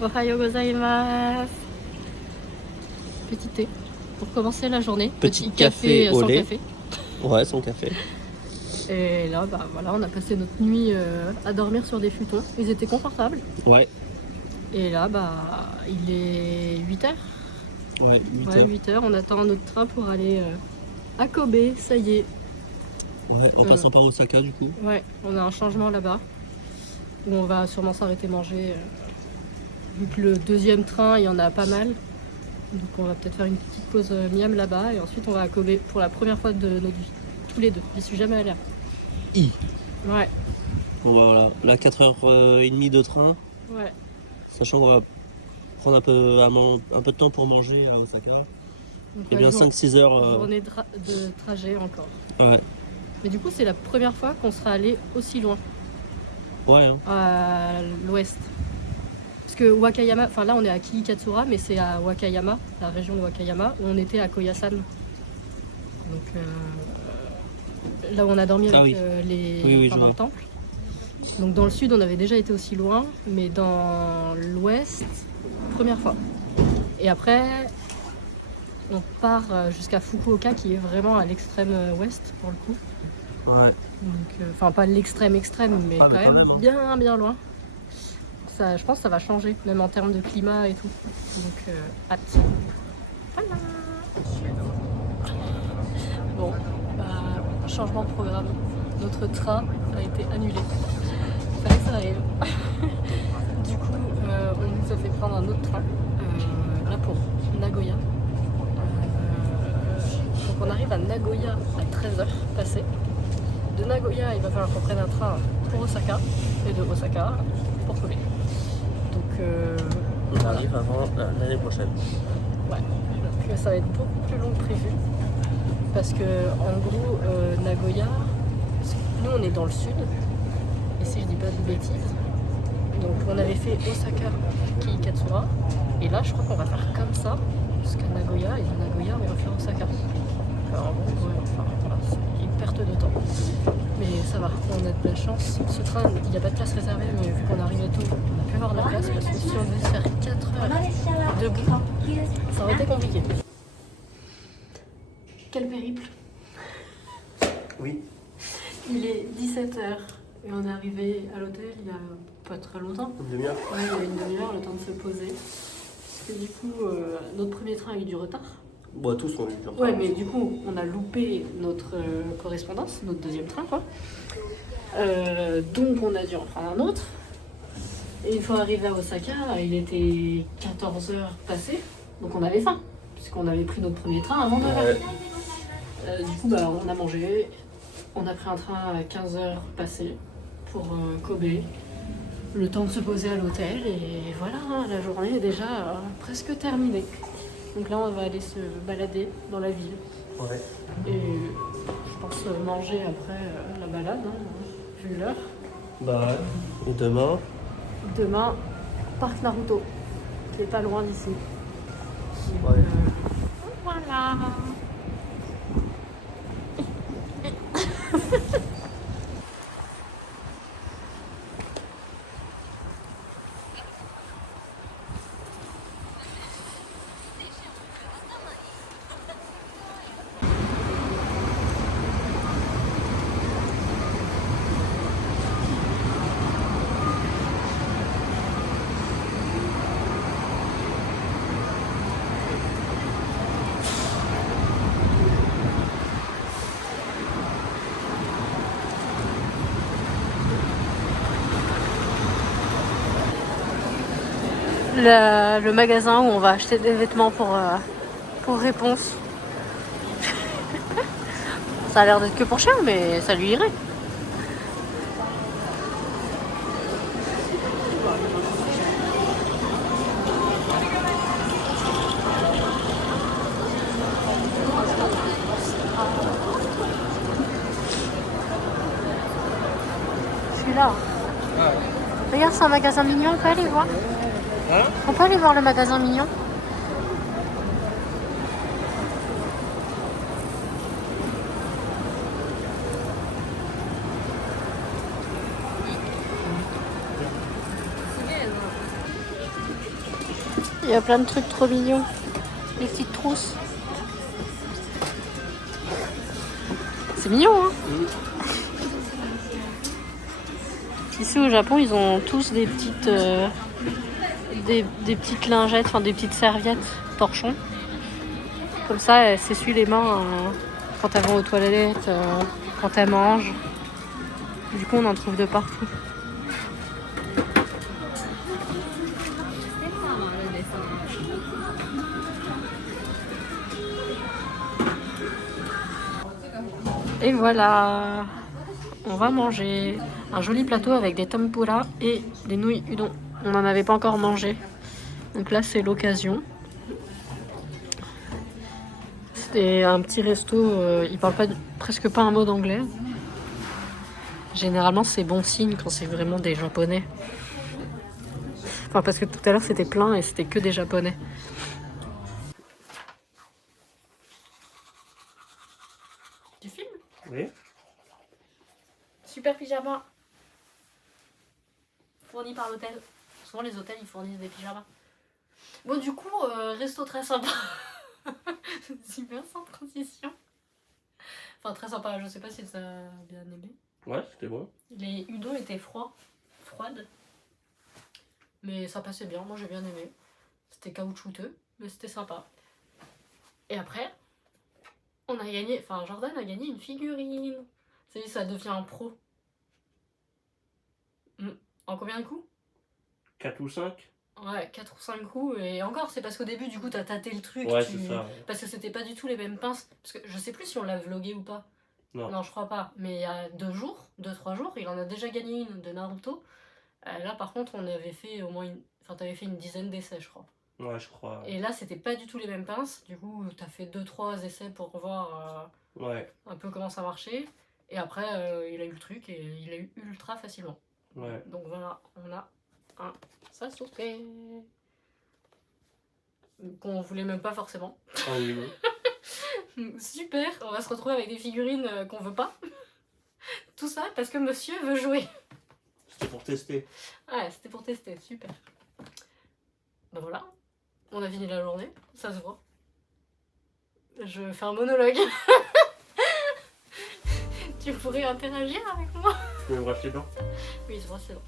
Ohayo gozaimasu. Petit thé pour commencer la journée. Petit café au sans lait. café. Ouais, sans café. Et là, bah voilà, on a passé notre nuit à dormir sur des futons. Ils étaient confortables. Ouais. Et là, bah, il est 8h. Ouais, 8 Ouais, heures. 8h. On attend notre train pour aller à Kobe. Ça y est. Ouais, en passant par Osaka du coup. Ouais, on a un changement là-bas. Où on va sûrement s'arrêter manger. Vu que le deuxième train, il y en a pas mal. Donc on va peut-être faire une petite pause miam là-bas. Et ensuite, on va à Kobe pour la première fois de notre vie. Tous les deux. J'y suis jamais allée. Ouais. Bon bah voilà, là 4h30 de train. Ouais. Sachant qu'on va prendre un peu de temps pour manger à Osaka. Donc, Et bien 5-6 heures. Journée de trajet encore. Ouais. Mais du coup, c'est la première fois qu'on sera allé aussi loin. Ouais. Hein. À l'ouest. Parce que Wakayama, enfin là on est à Kiikatsura, mais c'est à Wakayama, la région de Wakayama, où on était à Koyasan. Donc là où on a dormi avec dans le temple. Donc dans le sud on avait déjà été aussi loin, mais dans l'ouest, première fois. Et après on part jusqu'à Fukuoka qui est vraiment à l'extrême ouest pour le coup. Ouais. Donc enfin pas l'extrême extrême, mais quand même hein. bien loin. Ça, je pense que ça va changer, même en termes de climat et tout. Donc, hâte. Voilà. Bon, bah, changement de programme. Notre train a été annulé. Il fallait que ça arrive. Du coup, on nous a fait prendre un autre train, là pour Nagoya. Donc on arrive à Nagoya à 13h passé. De Nagoya, il va falloir qu'on prenne un train pour Osaka. Et de Osaka pour Kobe. Donc, on arrive avant l'année prochaine. Ouais, donc ça va être beaucoup plus long que prévu. Parce que, en gros, Nagoya, nous on est dans le sud. Et si je dis pas de bêtises, donc on avait fait Osaka, Kiikatsura. Et là, je crois qu'on va faire comme ça jusqu'à Nagoya. Et de Nagoya, on va faire Osaka. Alors, en gros, voilà, c'est une perte de temps. Mais ça va, on a de la chance. Ce train, il n'y a pas de place réservée, mais vu qu'on arrivait tôt, on a pu avoir de la place parce que si on devait se faire 4 heures debout, ça aurait été compliqué. Quel périple! Oui. Il est 17h et on est arrivé à l'hôtel il y a pas très longtemps. Une demi-heure? Ouais, il y a une demi-heure, le temps de se poser. Parce que du coup, notre premier train a eu du retard. Bon, tous ont eu du retard. Ouais, mais du coup, on a loupé notre correspondance, notre deuxième train, quoi. Donc, on a dû en prendre un autre. Et une fois arrivé à Osaka, il était 14h passé. Donc, on avait faim, puisqu'on avait pris notre premier train avant 9h. Du coup, bah, on a mangé. On a pris un train à 15h passé pour Kobe. Le temps de se poser à l'hôtel. Et voilà, la journée est déjà presque terminée. Donc là, on va aller se balader dans la ville. Ouais. Et je pense manger après la balade, hein, vu l'heure. Bah ouais. Et demain, Parc Naruto, qui est pas loin d'ici. Ouais. Voilà. Le magasin où on va acheter des vêtements pour Réponse. Ça a l'air d'être que pour cher, mais ça lui irait. Je suis là. Regarde, c'est un magasin mignon, on peut aller voir. Hein? On peut aller voir le magasin mignon. Il y a plein de trucs trop mignons. Des petites trousses. C'est mignon, hein? Ici au Japon, ils ont tous des petites, des petites lingettes, enfin des petites serviettes torchons. Comme ça, elles s'essuient les mains quand elles vont aux toilettes, quand elles mangent. Du coup, on en trouve de partout. Et voilà, on va manger un joli plateau avec des tempura et des nouilles udon. On n'en avait pas encore mangé, donc là c'est l'occasion. C'était un petit resto, ils parlent presque pas un mot d'anglais. Généralement c'est bon signe quand c'est vraiment des japonais. Enfin parce que tout à l'heure c'était plein et c'était que des japonais. Tu filmes? Oui. Super pyjama fourni par l'hôtel. Souvent les hôtels ils fournissent des pyjamas. Bon du coup resto très sympa. Super sans transition. Enfin très sympa, je sais pas si ça a bien aimé. Ouais, c'était bon. Les udon étaient froides. Mais ça passait bien, moi j'ai bien aimé. C'était caoutchouteux, mais c'était sympa. Et après, on a gagné, enfin Jordan a gagné une figurine. C'est ça devient un pro. En combien de coups? 4 ou 5? Ouais, 4 ou 5 coups. Et encore, c'est parce qu'au début, du coup, t'as tâté le truc. Ouais, c'est ça. Parce que c'était pas du tout les mêmes pinces. Parce que je sais plus si on l'a vlogué ou pas. Non, je crois pas. Mais il y a 2-3 jours, il en a déjà gagné une de Naruto. Là, par contre, on avait fait au moins Enfin, t'avais fait une dizaine d'essais, je crois. Ouais, je crois. Et là, c'était pas du tout les mêmes pinces. Du coup, t'as fait 2-3 essais pour voir Ouais, un peu comment ça marchait. Et après, il a eu le truc et il a eu ultra facilement. ouais. Donc voilà, on a un Sasuke. Qu'on voulait même pas forcément. Ah oui, oui. Super, on va se retrouver avec des figurines qu'on veut pas. Tout ça parce que monsieur veut jouer. C'était pour tester. Ouais, c'était pour tester, super. Ben voilà, on a fini la journée, ça se voit. Je fais un monologue. Tu pourrais interagir avec moi? Tu veux me racheter dedans? Oui, il se voit, c'est bon.